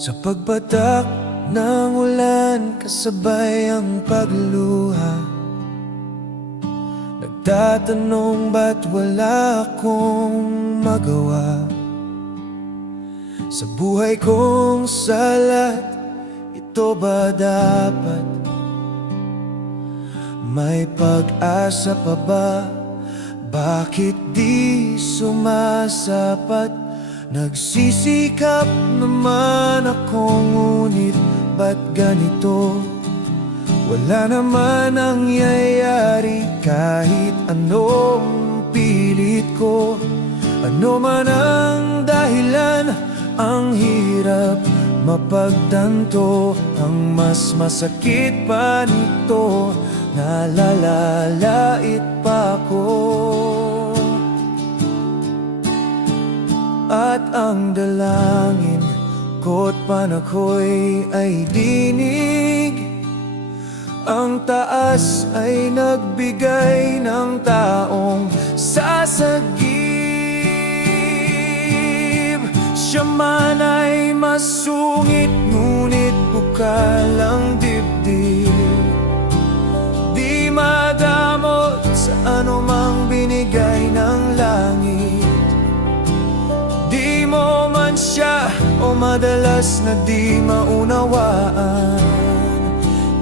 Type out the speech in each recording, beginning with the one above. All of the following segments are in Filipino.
Sa pagpatak ng ulan, kasabay ang pagluha. Nagtatanong ba't wala akong magawa. Sa buhay kong salat, ito ba dapat? May pag-asa pa ba? Bakit di sumasapat? Nagsisikap naman ako, ngunit ba't ganito? Wala naman nangyayari kahit anong pilit ko. Ano man ang dahilan, ang hirap mapagtanto. Ang mas masakit pa nito, nalalait pa ako. At ang dalangin ko't panakoy ay dinig. Ang taas ay nagbigay ng taong sasagip. Siya man ay masungit, ngunit bukal ang dibdib. Di madamot sa anumang binigay ng langit. Di mo man siya o madalas na di maunawaan,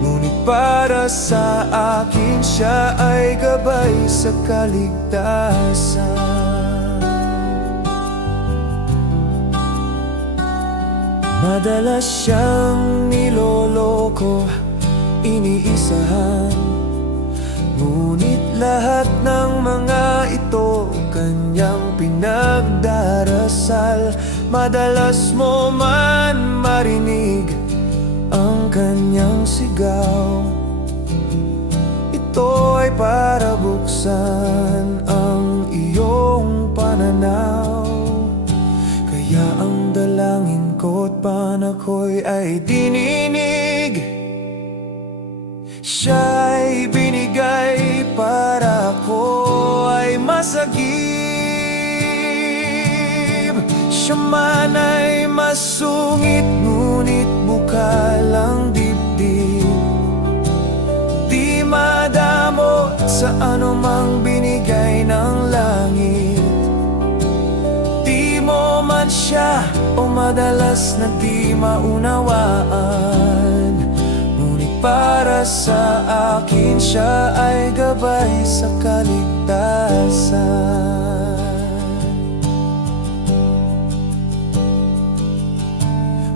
ngunit para sa akin siya ay gabay sa kaligtasan. Madalas siyang niloloko, iniisahan, ngunit lahat ng mga ito kanyang pinagdarasal. Madalas mo man marinig ang kanyang sigaw. Ito ay para buksan ang iyong pananaw. Kaya ang dalangin ko't panakoy ay dininig. Siya'y binigay para ko ay masagip. Siya man ay masungit, ngunit bukal ang dibdib. Di madamot sa anumang binigay ng langit. Di mo man siya o madalas na di maunawaan, ngunit para sa akin siya ay gabay sa kaligtasan.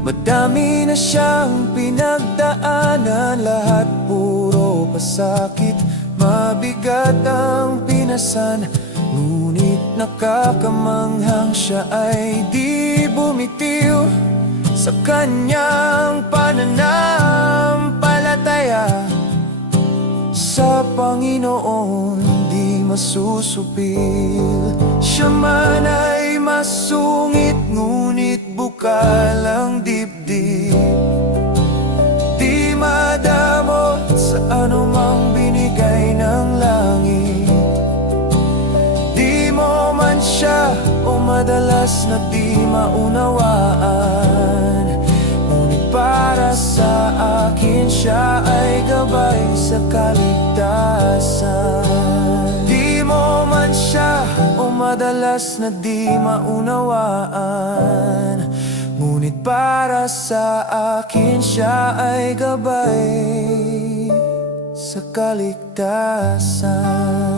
Madami na siyang pinagdaanan, lahat puro pasakit. Mabigat ang pinasan, ngunit nakakamanghang siya ay di bumitiw sa kanyang pananampalataya. Sa Panginoon di masusupil. Siya man ay masungit, ngunit bukal ang dibdib. Di madamot sa anumang binigay ng langit. Di mo man siya o madalas na di maunawaan, ngunit para sa akin siya ay gabay sa kaligtasan. Di mo man siya o madalas na di maunawaan, ngunit para sa akin siya ay gabay sa kaligtasan.